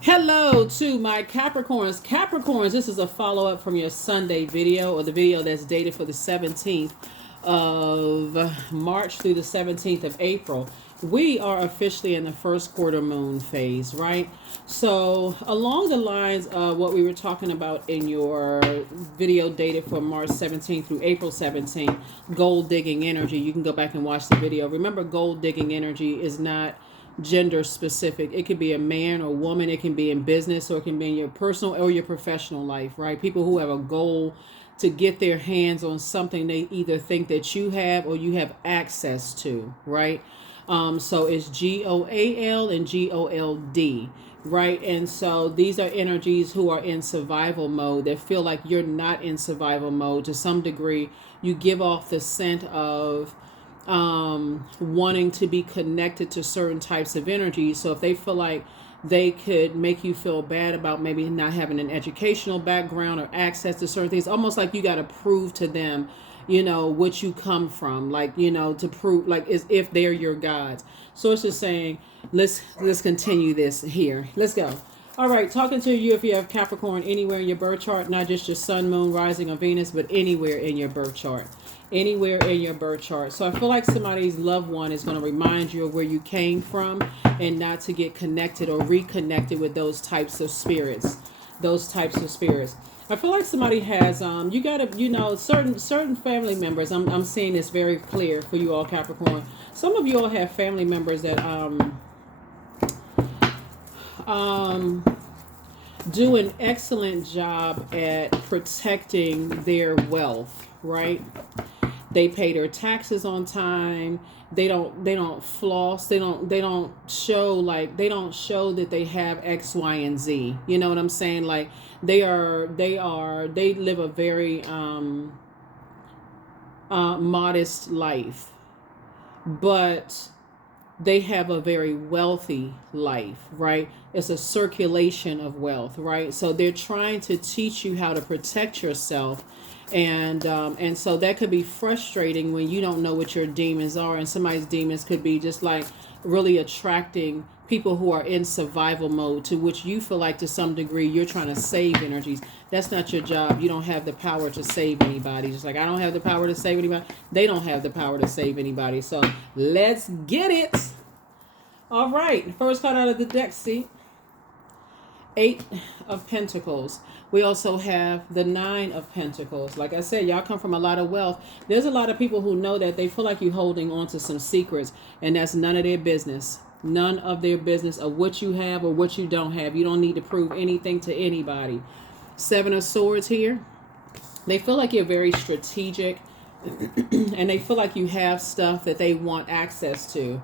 Hello to my Capricorns. Capricorns, this is a follow-up from your Sunday video, or the video that's dated for the 17th of March through the 17th of April. We are officially in the first quarter moon phase, right? So along the lines of what we were talking about in your video dated for March 17th through April 17th, gold digging energy, you can go back and watch the video. Remember, gold digging energy is not gender specific. It could be a man or woman. It can be in business, or it can be in your personal or your professional life, right? People who have a goal to get their hands on something they either think that you have or you have access to, right? So it's GOAL and GOLD, right? And so these are energies who are in survival mode that feel like you're not in survival mode to some degree. You give off the scent of wanting to be connected to certain types of energy. So if they feel like they could make you feel bad about maybe not having an educational background or access to certain things, almost like you got to prove to them, what you come from, like, to prove, like, as if they're your gods. So it's just saying, let's continue this here. Let's go. All right, talking to you if you have Capricorn anywhere in your birth chart, not just your sun, moon, rising, or Venus, but anywhere in your birth chart. Anywhere in your birth chart. So I feel like somebody's loved one is going to remind you of where you came from, and not to get connected or reconnected with those types of spirits. I feel like somebody has you gotta, certain family members. I'm seeing this very clear for you all, Capricorn. Some of you all have family members that do an excellent job at protecting their wealth, right? They pay their taxes on time. They don't floss. They don't show that they have X, Y, and Z. You know what I'm saying? Like they live a very modest life, but they have a very wealthy life, right? It's a circulation of wealth, right? So they're trying to teach you how to protect yourself. And so that could be frustrating when you don't know what your demons are, and somebody's demons could be just like really attracting people who are in survival mode, to which you feel like to some degree you're trying to save energies. That's not your job. You don't have the power to save anybody. Just like I don't have the power to save anybody, they don't have the power to save anybody. So let's get it. All right, first card out of the deck, see? Eight of Pentacles. We also have the Nine of Pentacles. Like I said, y'all come from a lot of wealth. There's a lot of people who know that they feel like you're holding on to some secrets, and that's none of their business. None of their business of what you have or what you don't have. You don't need to prove anything to anybody. Seven of Swords here. They feel like you're very strategic, and they feel like you have stuff that they want access to.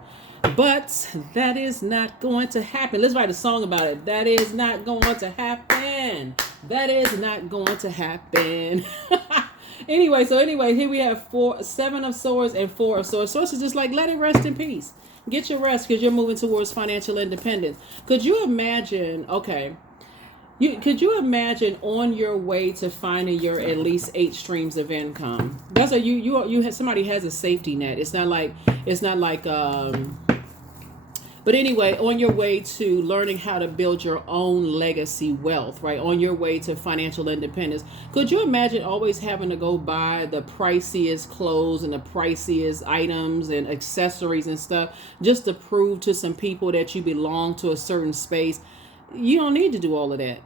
But that is not going to happen. Let's write a song about it. That is not going to happen. That is not going to happen. Anyway, here we have Seven of Swords and Four of Swords. Swords is just like, let it rest in peace. Get your rest, because you're moving towards financial independence. Could you imagine, could you imagine on your way to finding your at least 8 streams of income? That's you have, somebody has a safety net. It's not like but anyway, on your way to learning how to build your own legacy wealth, right? On your way to financial independence. Could you imagine always having to go buy the priciest clothes and the priciest items and accessories and stuff just to prove to some people that you belong to a certain space? You don't need to do all of that.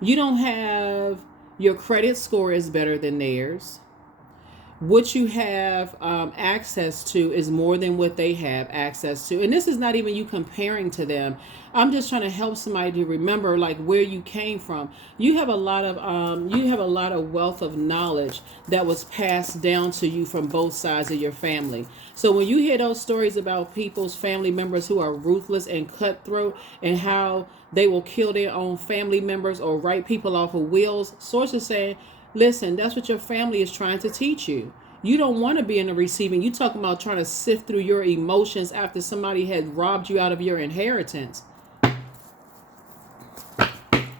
You don't have, your credit score is better than theirs. What you have access to is more than what they have access to. And this is not even you comparing to them. I'm just trying to help somebody to remember like where you came from. You have a lot of wealth of knowledge that was passed down to you from both sides of your family. So when you hear those stories about people's family members who are ruthless and cutthroat, and how they will kill their own family members or write people off of wills, sources saying, listen, that's what your family is trying to teach you. You don't want to be in the receiving. You talking about trying to sift through your emotions after somebody had robbed you out of your inheritance.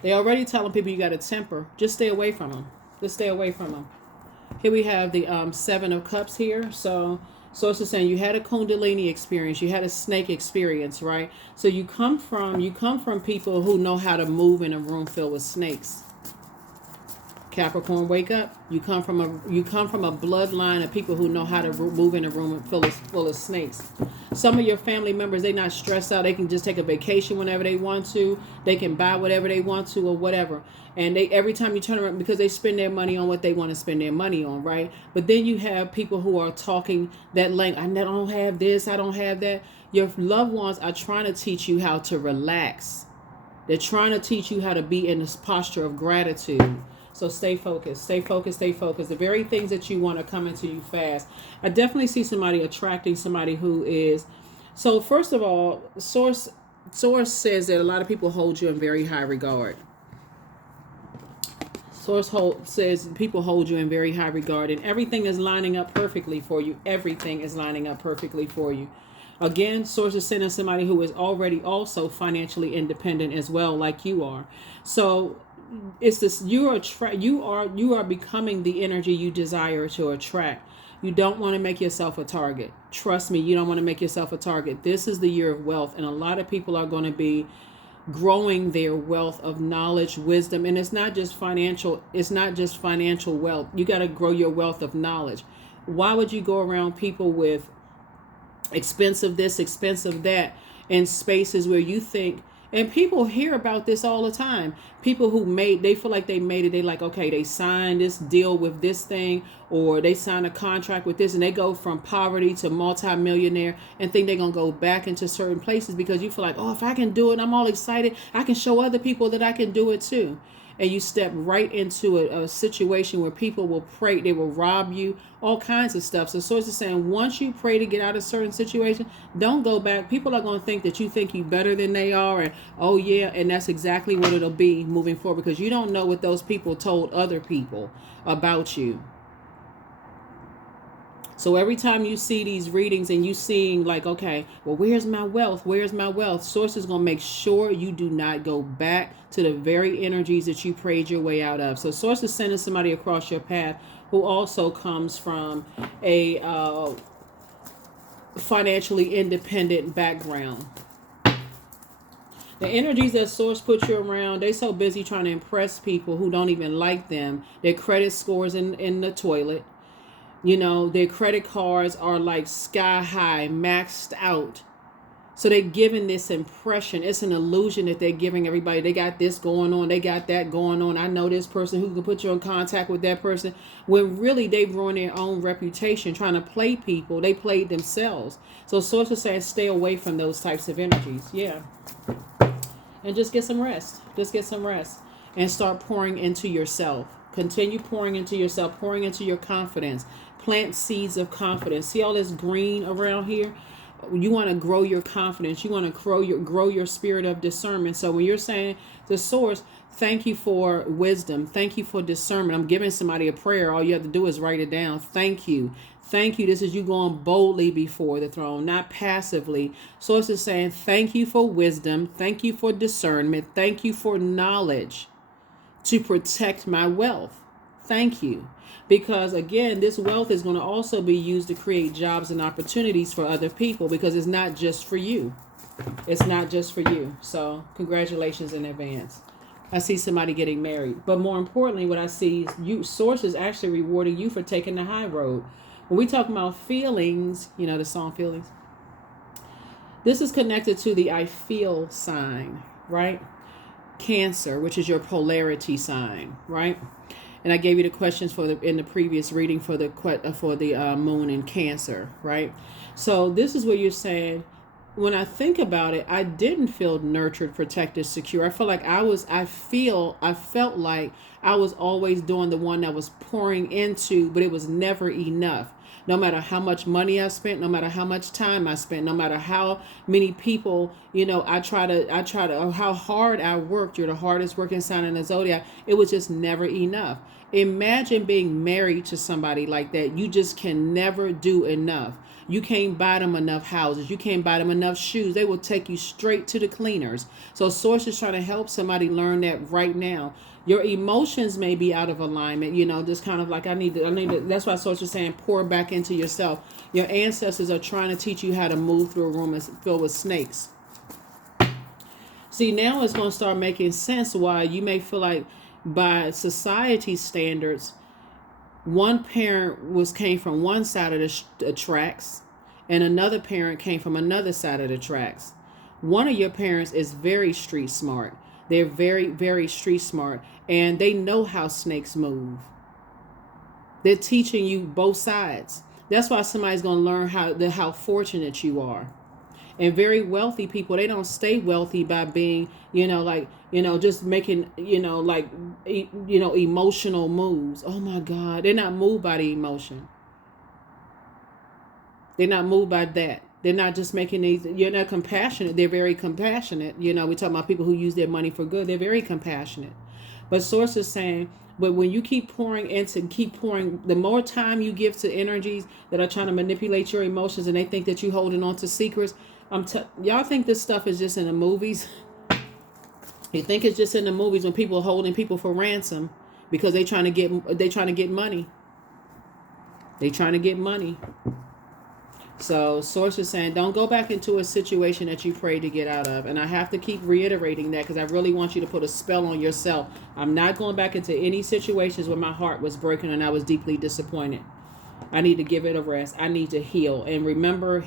They already telling people you got a temper. Just stay away from them. Just stay away from them. Here we have the Seven of Cups here. So Source is saying you had a Kundalini experience, you had a snake experience, right? So you come from people who know how to move in a room filled with snakes. Capricorn, wake up. You come from a bloodline of people who know how to move in a room full of snakes. Some of your family members, they're not stressed out. They can just take a vacation whenever they want to. They can buy whatever they want to or whatever. And they, every time you turn around, because they spend their money on what they want to spend their money on, right? But then you have people who are talking that language. I don't have this, I don't have that. Your loved ones are trying to teach you how to relax. They're trying to teach you how to be in this posture of gratitude. So stay focused, stay focused, stay focused. The very things that you want to come into you fast. I definitely see somebody attracting somebody who is. So first of all, Source says that a lot of people hold you in very high regard. Says people hold you in very high regard, and everything is lining up perfectly for you. Everything is lining up perfectly for you. Again, Source is sending somebody who is already also financially independent as well, like you are. So it's this, you are becoming the energy you desire to attract. You don't want to make yourself a target. Trust me, you don't want to make yourself a target. This is the year of wealth, and a lot of people are going to be growing their wealth of knowledge, wisdom, and it's not just financial wealth. You got to grow your wealth of knowledge. Why would you go around people with expensive this, expensive that, in spaces where you think, and people hear about this all the time. People who they feel like they made it. They like, okay, they signed this deal with this thing, or they signed a contract with this, and they go from poverty to multi-millionaire and think they're going to go back into certain places because you feel like, oh, if I can do it, I'm all excited. I can show other people that I can do it too. And you step right into a situation where people will pray, they will rob you, all kinds of stuff. So Source is saying, once you pray to get out of certain situation, don't go back. People are going to think that you think you better than they are, and oh yeah, and that's exactly what it'll be moving forward, because you don't know what those people told other people about you. So every time you see these readings and you seeing like, okay, well, where's my wealth? Where's my wealth? Source is going to make sure you do not go back to the very energies that you prayed your way out of. So Source is sending somebody across your path who also comes from a financially independent background. The energies that Source puts you around, they so busy trying to impress people who don't even like them. Their credit scores in the toilet. You know, their credit cards are like sky high, maxed out. So they're giving this impression. It's an illusion that they're giving everybody. They got this going on. They got that going on. I know this person who can put you in contact with that person. When really they've ruined their own reputation trying to play people. They played themselves. So Source is saying stay away from those types of energies. Yeah. And just get some rest. Just get some rest. And start pouring into yourself. Continue pouring into yourself. Pouring into your confidence. Plant seeds of confidence. See all this green around here? You want to grow your confidence. You want to grow your spirit of discernment. So when you're saying to Source, thank you for wisdom. Thank you for discernment. I'm giving somebody a prayer. All you have to do is write it down. Thank you. Thank you. This is you going boldly before the throne, not passively. Source is saying thank you for wisdom. Thank you for discernment. Thank you for knowledge to protect my wealth. Thank you. Because again, this wealth is going to also be used to create jobs and opportunities for other people, because it's not just for you. It's not just for you. So congratulations in advance. I see somebody getting married. But more importantly, what I see is Source is actually rewarding you for taking the high road. When we talk about feelings, you know the song Feelings? This is connected to the I feel sign, right? Cancer, which is your polarity sign, right? And I gave you the questions in the previous reading for the moon in Cancer, right? So this is where you're saying, when I think about it, I didn't feel nurtured, protected, secure. I felt like I felt like I was always doing the one that was pouring into, but it was never enough. No matter how much money I spent, no matter how much time I spent, no matter how many people, I try to, or how hard I worked. You're the hardest working sign in the Zodiac. It was just never enough. Imagine being married to somebody like that. You just can never do enough. You can't buy them enough houses. You can't buy them enough shoes. They will take you straight to the cleaners. So source is trying to help somebody learn that right now. Your emotions may be out of alignment, just kind of like I need to, that's why source is saying pour back into yourself. Your ancestors are trying to teach you how to move through a room filled with snakes. See, now it's going to start making sense why you may feel like by society standards, one parent came from one side of the tracks and another parent came from another side of the tracks. One of your parents is very street smart. They're very, very street smart, and they know how snakes move. They're teaching you both sides. That's why somebody's going to learn how fortunate you are. And very wealthy people, they don't stay wealthy by being, just making, emotional moves. Oh my God. They're not moved by the emotion. They're not moved by that. They're not just making these, you're not compassionate. They're very compassionate. We talk about people who use their money for good. They're very compassionate. But source is saying, but when you keep pouring, the more time you give to energies that are trying to manipulate your emotions and they think that you're holding on to secrets, y'all think this stuff is just in the movies? You think it's just in the movies when people are holding people for ransom because they're trying to get money. They're trying to get money. So source is saying, don't go back into a situation that you prayed to get out of. And I have to keep reiterating that because I really want you to put a spell on yourself. I'm not going back into any situations where my heart was broken and I was deeply disappointed. I need to give it a rest. I need to heal. And remember,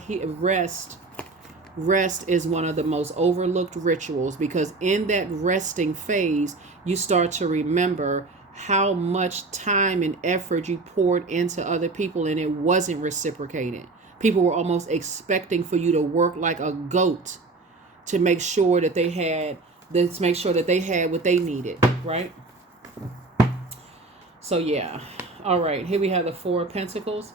rest is one of the most overlooked rituals, because in that resting phase, you start to remember how much time and effort you poured into other people and it wasn't reciprocated. People were almost expecting for you to work like a goat to make sure that they had what they needed, right? So yeah. All right, here we have the Four of Pentacles.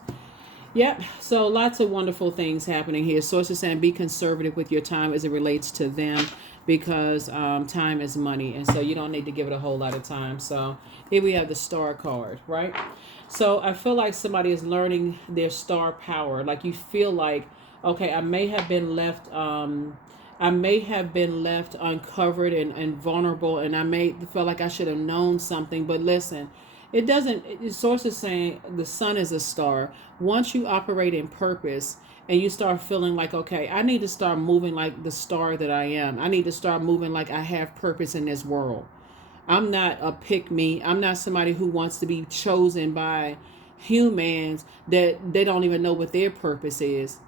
Yep, so lots of wonderful things happening here. Sources saying be conservative with your time as it relates to them, because time is money, and so you don't need to give it a whole lot of time. So here we have the Star card, right? So I feel like somebody is learning their star power. Like you feel like, okay, I may have been left uncovered and vulnerable, and I may feel like I should have known something. But listen, it doesn't. Source is saying the sun is a star. Once you operate in purpose and you start feeling like, okay, I need to start moving like the star that I am. I need to start moving like I have purpose in this world. I'm not a pick-me. I'm not somebody who wants to be chosen by humans that they don't even know what their purpose is.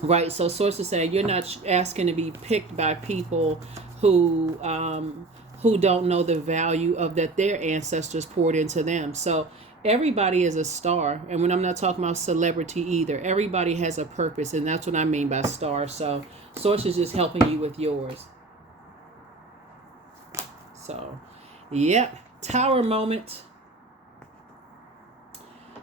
Right? So source is saying you're not asking to be picked by people who don't know the value of that their ancestors poured into them. So everybody is a star. And when I'm not talking about celebrity either, everybody has a purpose. And that's what I mean by star. So source is just helping you with yours. So, yep. Tower moment.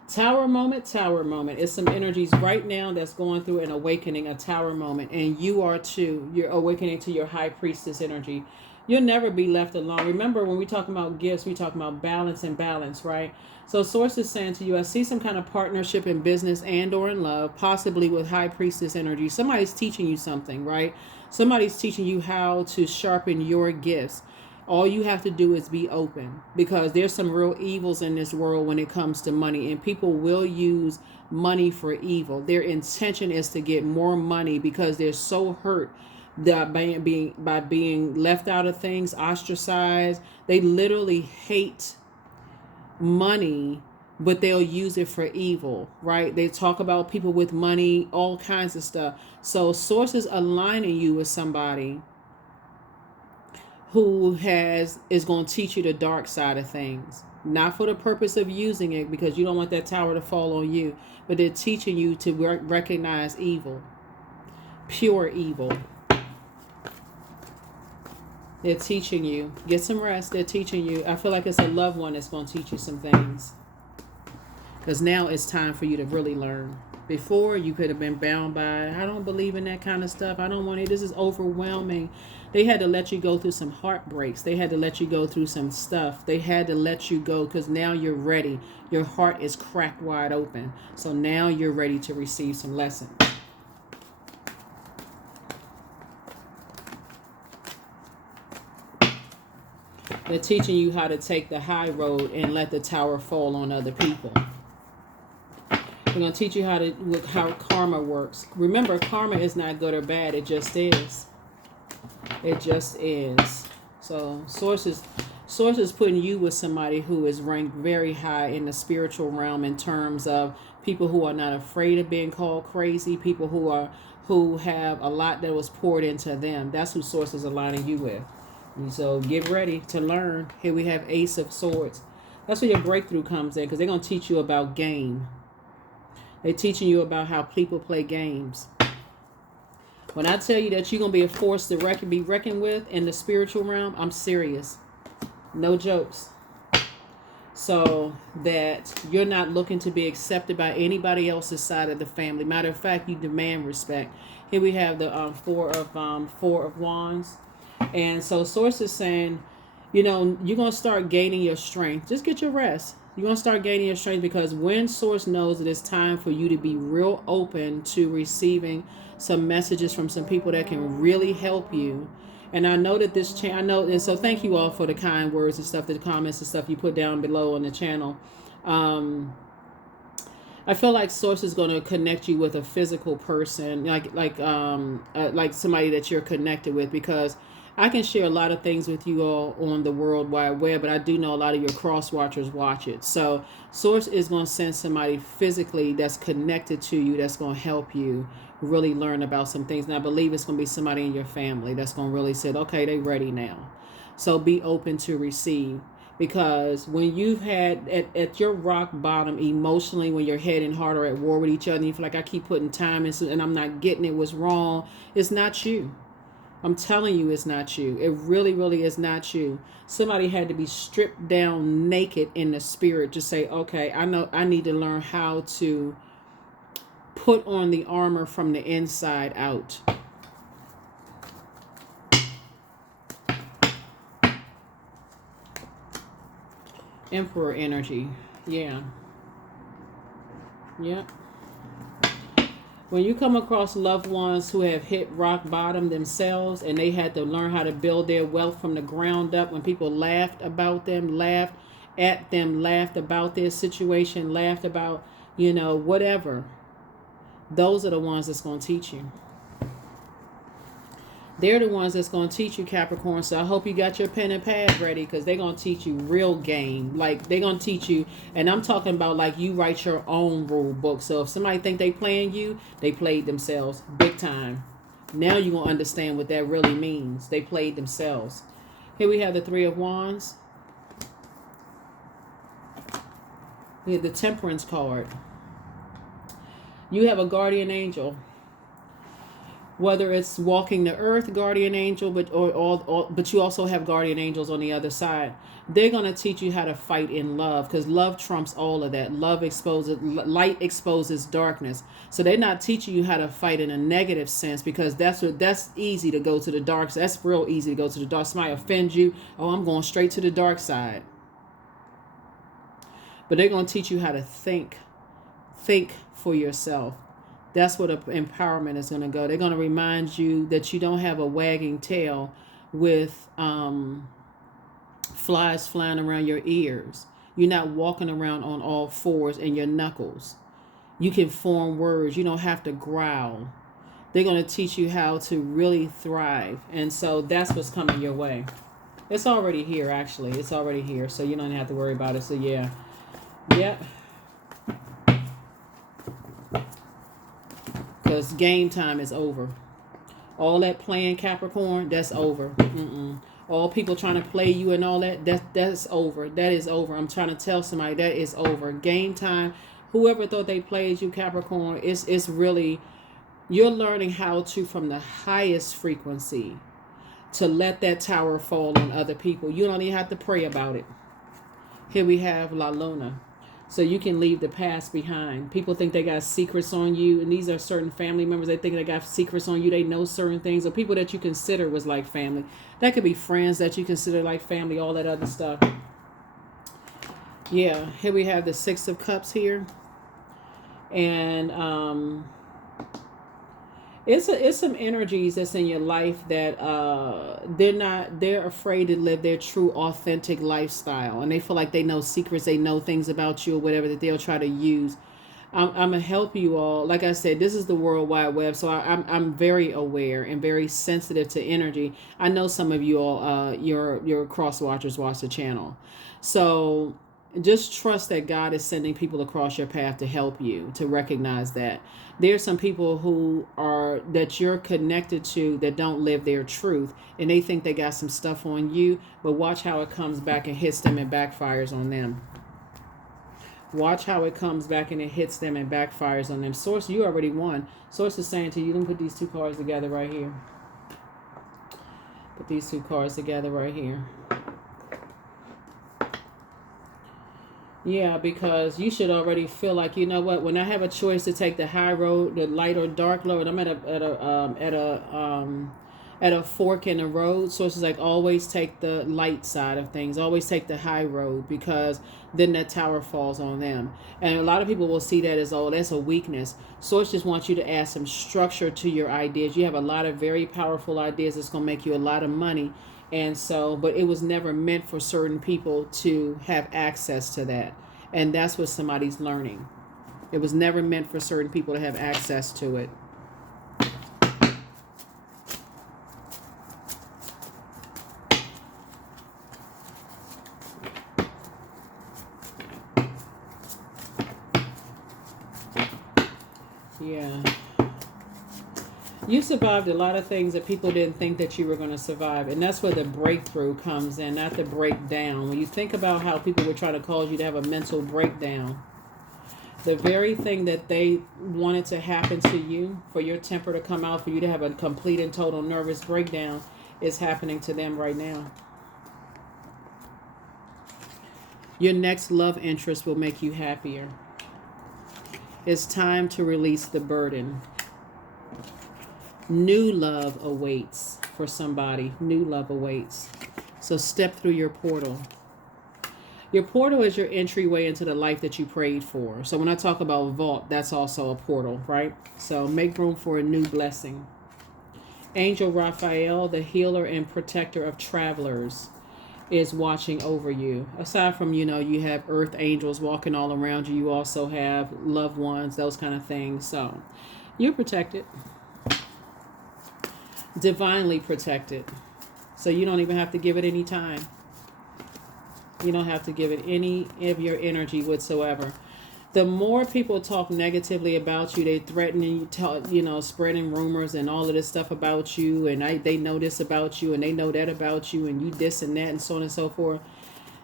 Tower moment, tower moment. It's some energies right now that's going through an awakening, a tower moment. And you are too. You're awakening to your high priestess energy. You'll never be left alone. Remember, when we talk about gifts, we talk about balance and balance, right? So source is saying to you, I see some kind of partnership in business and or in love, possibly with high priestess energy. Somebody's teaching you something, right? Somebody's teaching you how to sharpen your gifts. All you have to do is be open, because there's some real evils in this world when it comes to money, and people will use money for evil. Their intention is to get more money because they're so hurt that by being left out of things, ostracized. They literally hate money, but they'll use it for evil, right? They talk about people with money, all kinds of stuff. So sources aligning you with somebody who is going to teach you the dark side of things, not for the purpose of using it because you don't want that tower to fall on you, but they're teaching you to recognize evil, pure evil. They're teaching you, get some rest. They're teaching you. I feel like it's a loved one that's going to teach you some things. Because now it's time for you to really learn. Before, you could have been bound by, I don't believe in that kind of stuff. I don't want it. This is overwhelming. They had to let you go through some heartbreaks. They had to let you go through some stuff. They had to let you go because now you're ready. Your heart is cracked wide open. So now you're ready to receive some lessons. They're teaching you how to take the high road and let the tower fall on other people. They're going to teach you how karma works. Remember, karma is not good or bad. It just is. It just is. So source is putting you with somebody who is ranked very high in the spiritual realm in terms of people who are not afraid of being called crazy, people who have a lot that was poured into them. That's who source is aligning you with. And so get ready to learn. Here we have Ace of Swords. That's where your breakthrough comes in, because they're going to teach you about game. They're teaching you about how people play games. When I tell you that you're going to be a force to be reckoned with in the spiritual realm, I'm serious. No jokes. So that you're not looking to be accepted by anybody else's side of the family. Matter of fact, you demand respect. Here we have the Four of Wands. And so Source is saying, you're going to start gaining your strength. Just get your rest. You're going to start gaining your strength, because when Source knows that it's time for you to be real open to receiving some messages from some people that can really help you. And I know that and so thank you all for the kind words and stuff, the comments and stuff you put down below on the channel. I feel like Source is going to connect you with a physical person, like somebody that you're connected with, because I can share a lot of things with you all on the World Wide Web, but I do know a lot of your cross watchers watch it. So Source is going to send somebody physically that's connected to you, that's going to help you really learn about some things. And I believe it's going to be somebody in your family that's going to really say, okay, they ready now. So be open to receive. Because when you've had at your rock bottom emotionally, when your head and heart are at war with each other, and you feel like, I keep putting time into and I'm not getting it, what's wrong? It's not you. I'm telling you, it's not you. It really, really is not you. Somebody had to be stripped down naked in the spirit to say, okay, I know I need to learn how to put on the armor from the inside out. Emperor energy. Yeah. When you come across loved ones who have hit rock bottom themselves, and they had to learn how to build their wealth from the ground up, when people laughed about them, laughed at them, laughed about their situation, laughed about, whatever, those are the ones that's going to teach you. They're the ones that's going to teach you, Capricorn. So I hope you got your pen and pad ready, because they're going to teach you real game. Like, they're going to teach you, and I'm talking about like you write your own rule book. So if somebody think they playing you, they played themselves big time. Now you're going to understand what that really means. They played themselves. Here we have the Three of Wands. We have the Temperance card. You have a guardian angel. Whether it's walking the earth, guardian angel, but you also have guardian angels on the other side. They're going to teach you how to fight in love, because love trumps all of that. Light exposes darkness. So they're not teaching you how to fight in a negative sense, because that's easy to go to the dark side. That's real easy to go to the dark. Somebody offend you, oh, I'm going straight to the dark side. But they're going to teach you how to think for yourself. That's what empowerment is going to go. They're going to remind you that you don't have a wagging tail with flies flying around your ears. You're not walking around on all fours and your knuckles. You can form words. You don't have to growl. They're going to teach you how to really thrive. And so that's what's coming your way. It's already here, actually. It's already here. So you don't have to worry about it. So yeah. Because game time is over. All that playing, Capricorn, that's over. All people trying to play you and all that's over. That is over. I'm trying to tell somebody that is over. Game time. Whoever thought they played you, Capricorn, it's really, you're learning how to, from the highest frequency, to let that tower fall on other people. You don't even have to pray about it. Here we have La Luna. So you can leave the past behind. People think they got secrets on you, and these are certain family members. They think they got secrets on you. They know certain things, or people that you consider was like family. That could be friends that you consider like family, all that other stuff. Yeah, here we have the Six of Cups here. And it's some energies that's in your life that they're afraid to live their true authentic lifestyle, and they feel like they know secrets, they know things about you or whatever that they'll try to use. I'm gonna help you all. Like I said, this is the World Wide Web, so I'm very aware and very sensitive to energy. I know some of you all, your cross watchers watch the channel, so just trust that God is sending people across your path to help you to recognize that there's some people who are that you're connected to that don't live their truth, and they think they got some stuff on you, but watch how it comes back and hits them and backfires on them. Watch how it comes back and it hits them and backfires on them. Source, you already won. Source is saying to you, let me put these two cards together right here. Put these two cards together right here. Yeah, because you should already feel like, you know what, when I have a choice to take the high road, the light or dark road, I'm at a fork in the road. So it's like always take the light side of things, always take the high road, because then that tower falls on them. And a lot of people will see that as, oh, that's a weakness. Source just wants you to add some structure to your ideas. You have a lot of very powerful ideas that's going to make you a lot of money. And so, but it was never meant for certain people to have access to that. And that's what somebody's learning. It was never meant for certain people to have access to it. Yeah. You survived a lot of things that people didn't think that you were going to survive. And that's where the breakthrough comes in, not the breakdown. When you think about how people were trying to cause you to have a mental breakdown, the very thing that they wanted to happen to you, for your temper to come out, for you to have a complete and total nervous breakdown, is happening to them right now. Your next love interest will make you happier. It's time to release the burden. New love awaits for somebody. New love awaits. So step through your portal. Your portal is your entryway into the life that you prayed for. So when I talk about vault, that's also a portal, right? So make room for a new blessing. Angel Raphael, the healer and protector of travelers, is watching over you. Aside from, you have earth angels walking all around you, you also have loved ones, those kind of things. So you're protected. Divinely protected. So you don't even have to give it any time. You don't have to give it any of your energy whatsoever. The more people talk negatively about you, they threaten you, spreading rumors and all of this stuff about you, and they know this about you, and they know that about you, and you this and that, and so on and so forth.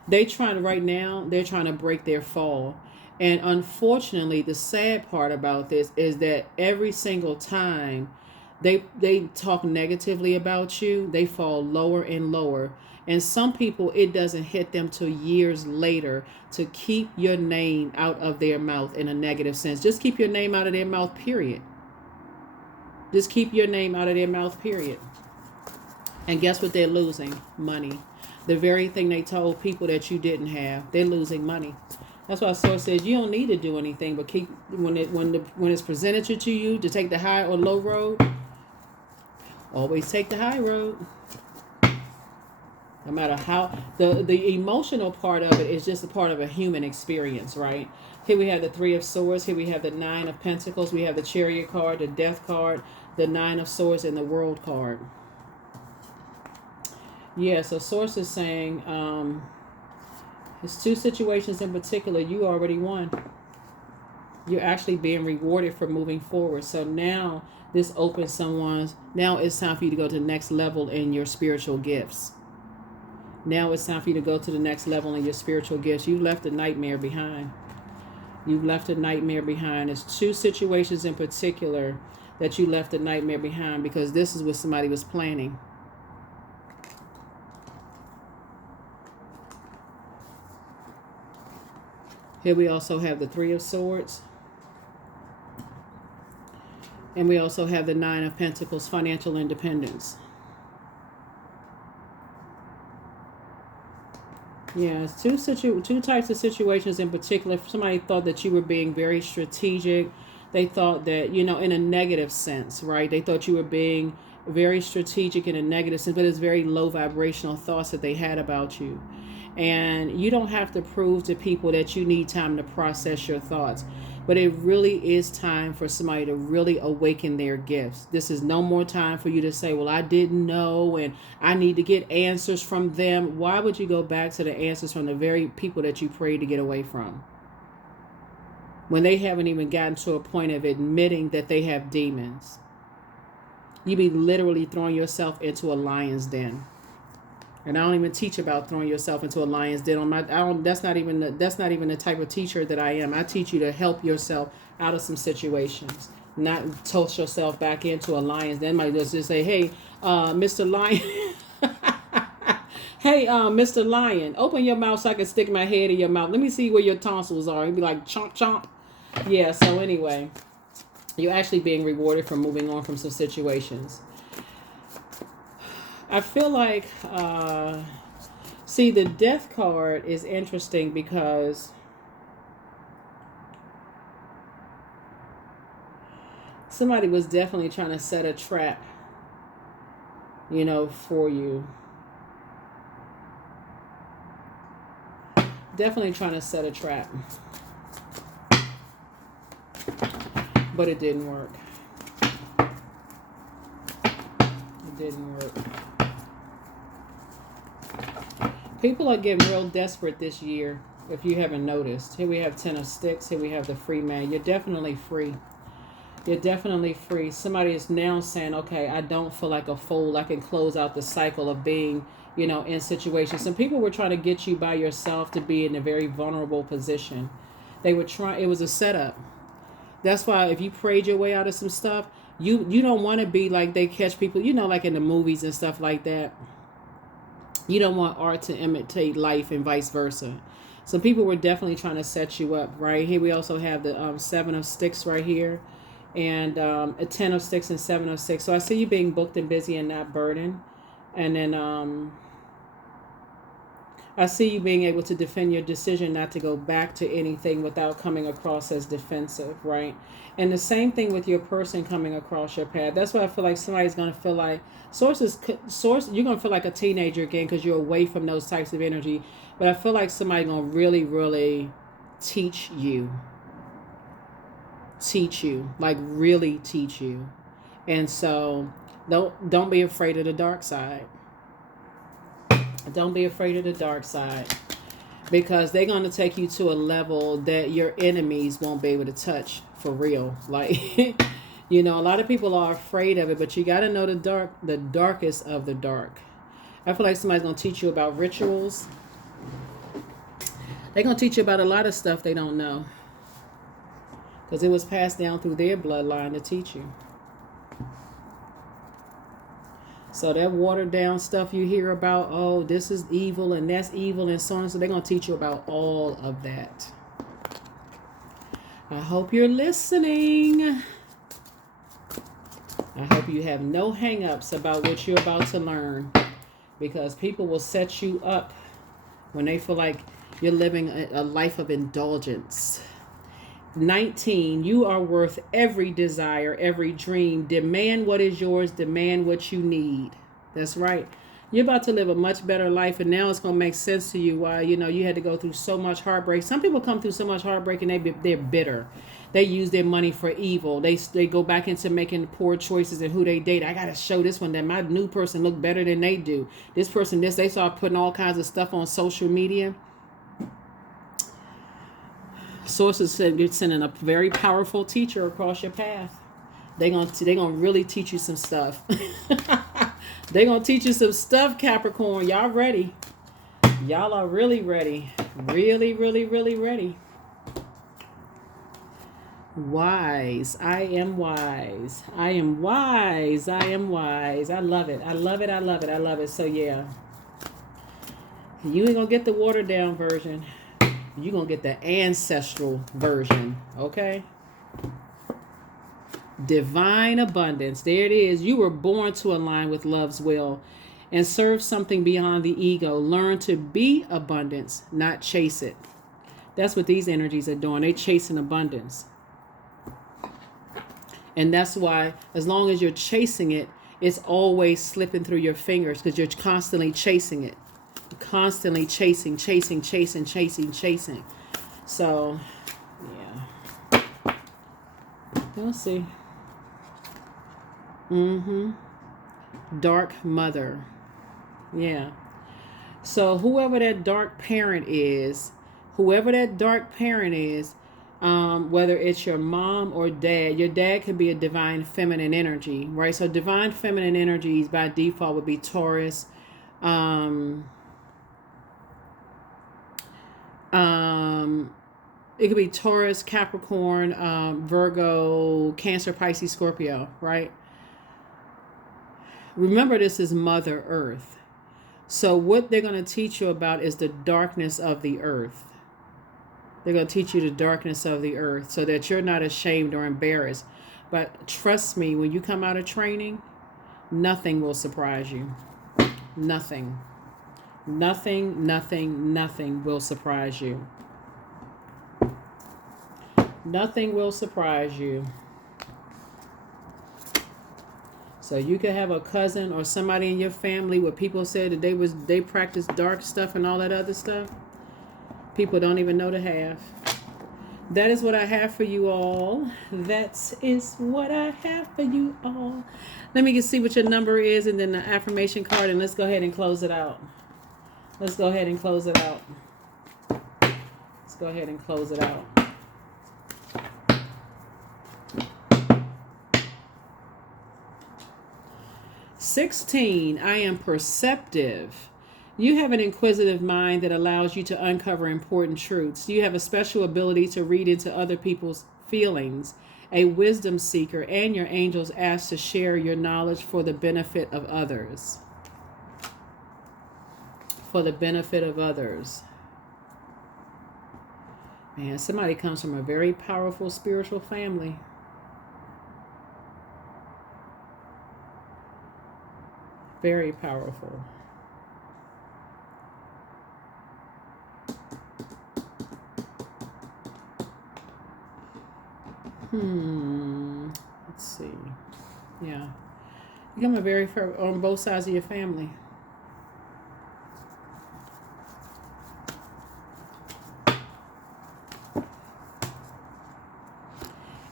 They're trying to break their fall. And unfortunately, the sad part about this is that every single time they talk negatively about you, they fall lower and lower. And some people, it doesn't hit them till years later to keep your name out of their mouth in a negative sense. Just keep your name out of their mouth, period. Just keep your name out of their mouth, period. And guess what they're losing? Money. The very thing they told people that you didn't have, they're losing money. That's why Source says you don't need to do anything, but keep when it's presented to you to take the high or low road, always take the high road. No matter how, the emotional part of it is just a part of a human experience, right? Here we have the Three of Swords. Here we have the Nine of Pentacles. We have the Chariot card, the Death card, the Nine of Swords, and the World card. Yeah, so Source is saying, there's two situations in particular you already won. You're actually being rewarded for moving forward. So now this opens now it's time for you to go to the next level in your spiritual gifts. Now it's time for you to go to the next level in your spiritual gifts. You left a nightmare behind. You've left a nightmare behind. There's two situations in particular that you left a nightmare behind, because this is what somebody was planning. Here we also have the Three of Swords. And we also have the Nine of Pentacles, financial independence. Yeah, it's two types of situations in particular. Somebody thought that you were being very strategic. They thought that, you know, in a negative sense, right? They thought you were being very strategic in a negative sense, but it's very low vibrational thoughts that they had about you. And you don't have to prove to people that you need time to process your thoughts. But it really is time for somebody to really awaken their gifts. This is no more time for you to say, well, I didn't know and I need to get answers from them. Why would you go back to the answers from the very people that you prayed to get away from, when they haven't even gotten to a point of admitting that they have demons? You be literally throwing yourself into a lion's den. And I don't even teach about throwing yourself into a lion's den. That's not even the type of teacher that I am. I teach you to help yourself out of some situations, not toss yourself back into a lion's den. Might just say, "Hey, Mr. Lion, hey, Mr. Lion, open your mouth so I can stick my head in your mouth. Let me see where your tonsils are." And be like, "Chomp, chomp." Yeah. So anyway, you're actually being rewarded for moving on from some situations. I feel like, see, the Death card is interesting because somebody was definitely trying to set a trap, you know, for you. Definitely trying to set a trap. But it didn't work. It didn't work. People are getting real desperate this year, if you haven't noticed. Here we have Ten of Sticks. Here we have the Free Man. You're definitely free. You're definitely free. Somebody is now saying, okay, I don't feel like a fool. I can close out the cycle of being, you know, in situations. Some people were trying to get you by yourself to be in a very vulnerable position. They were trying, it was a setup. That's why if you prayed your way out of some stuff, you don't want to be like they catch people, you know, like in the movies and stuff like that. You don't want art to imitate life and vice versa. So people were definitely trying to set you up, right? Here we also have the Seven of Sticks right here. And a 10 of Sticks and 7 of Sticks. So I see you being booked and busy and not burdened. And then I see you being able to defend your decision not to go back to anything without coming across as defensive, right? And the same thing with your person coming across your path. That's why I feel like somebody's going to feel like source, you're going to feel like a teenager again because you're away from those types of energy. But I feel like somebody's going to really, really teach you, like really teach you. And so don't be afraid of the dark side. Don't be afraid of the dark side, because they're going to take you to a level that your enemies won't be able to touch for real. Like, you know, a lot of people are afraid of it, but you got to know the darkest of the dark. I feel like somebody's going to teach you about rituals. They're going to teach you about a lot of stuff they don't know, because it was passed down through their bloodline to teach you. So that watered down stuff you hear about, oh, this is evil and that's evil and so on. So they're going to teach you about all of that. I hope you're listening. I hope you have no hang-ups about what you're about to learn, because people will set you up when they feel like you're living a life of indulgence. 19, you are worth every desire, every dream. Demand what is yours. Demand what you need. That's right. You're about to live a much better life, and now it's going to make sense to you why, you know, you had to go through so much heartbreak. Some people come through so much heartbreak and they're bitter. They use their money for evil. They go back into making poor choices in who they date. I got to show this one that my new person look better than they do. This person, they start putting all kinds of stuff on social media. Sources said you're sending a very powerful teacher across your path. They're gonna really teach you some stuff. They're gonna teach you some stuff, Capricorn. Y'all ready? Y'all are really ready. Really, really, really ready. Wise. I am wise. I am wise. I am wise. I love it. I love it. I love it. So yeah. You ain't gonna get the watered down version. You're going to get the ancestral version, okay? Divine abundance. There it is. You were born to align with love's will and serve something beyond the ego. Learn to be abundance, not chase it. That's what these energies are doing. They're chasing abundance. And that's why, as long as you're chasing it, it's always slipping through your fingers because you're constantly chasing it. Constantly chasing. So, yeah. We'll see. Dark mother. Yeah. So whoever that dark parent is, whether it's your mom or dad, your dad could be a divine feminine energy, right? So divine feminine energies by default would be Taurus, it could be Taurus, Capricorn, Virgo, Cancer, Pisces, Scorpio, right? Remember, this is Mother Earth. So what they're going to teach you about is the darkness of the earth. They're going to teach you the darkness of the earth so that you're not ashamed or embarrassed. But trust me, when you come out of training, nothing will surprise you. Nothing will surprise you. Nothing will surprise you. So you could have a cousin or somebody in your family where people said that they practice dark stuff and all that other stuff. People don't even know to have. That is what I have for you all. That is what I have for you all. Let me see what your number is and then the affirmation card, and let's go ahead and close it out. Let's go ahead and close it out. 16, I am perceptive. You have an inquisitive mind that allows you to uncover important truths. You have a special ability to read into other people's feelings, a wisdom seeker, and your angels ask to share your knowledge for the benefit of others. For the benefit of others. Man, somebody comes from a very powerful spiritual family. Very powerful. Let's see. Yeah. You come a very on both sides of your family.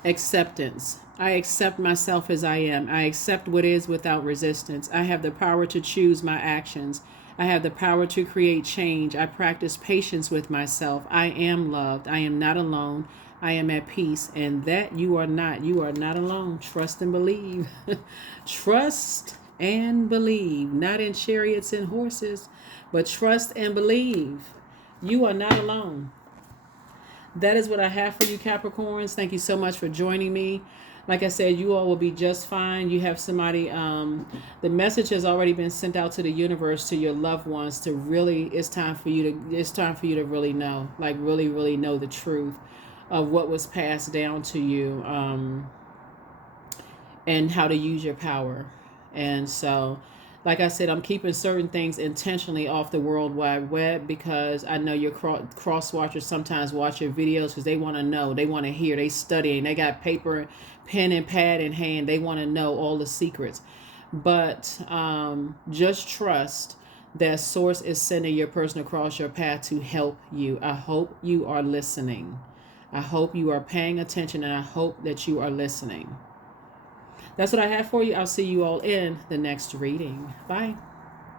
Acceptance. I accept myself as I am. I accept what is without resistance. I have the power to choose my actions. I have the power to create change. I practice patience with myself. I am loved. I am not alone. I am at peace. And that you are not. You are not alone. Trust and believe. Trust and believe. Not in chariots and horses, but trust and believe. You are not alone. That is what I have for you, Capricorns. Thank you so much for joining me. Like I said, you all will be just fine. You have somebody, the message has already been sent out to the universe, to your loved ones, to really, it's time for you to really know, like really, really know the truth of what was passed down to you, and how to use your power. And so, like I said, I'm keeping certain things intentionally off the World Wide Web because I know your cross-watchers sometimes watch your videos because they want to know, they want to hear, they studying, they got paper, pen and pad in hand, they want to know all the secrets. But just trust that Source is sending your person across your path to help you. I hope you are listening. I hope you are paying attention, and I hope that you are listening. That's what I have for you. I'll see you all in the next reading. Bye.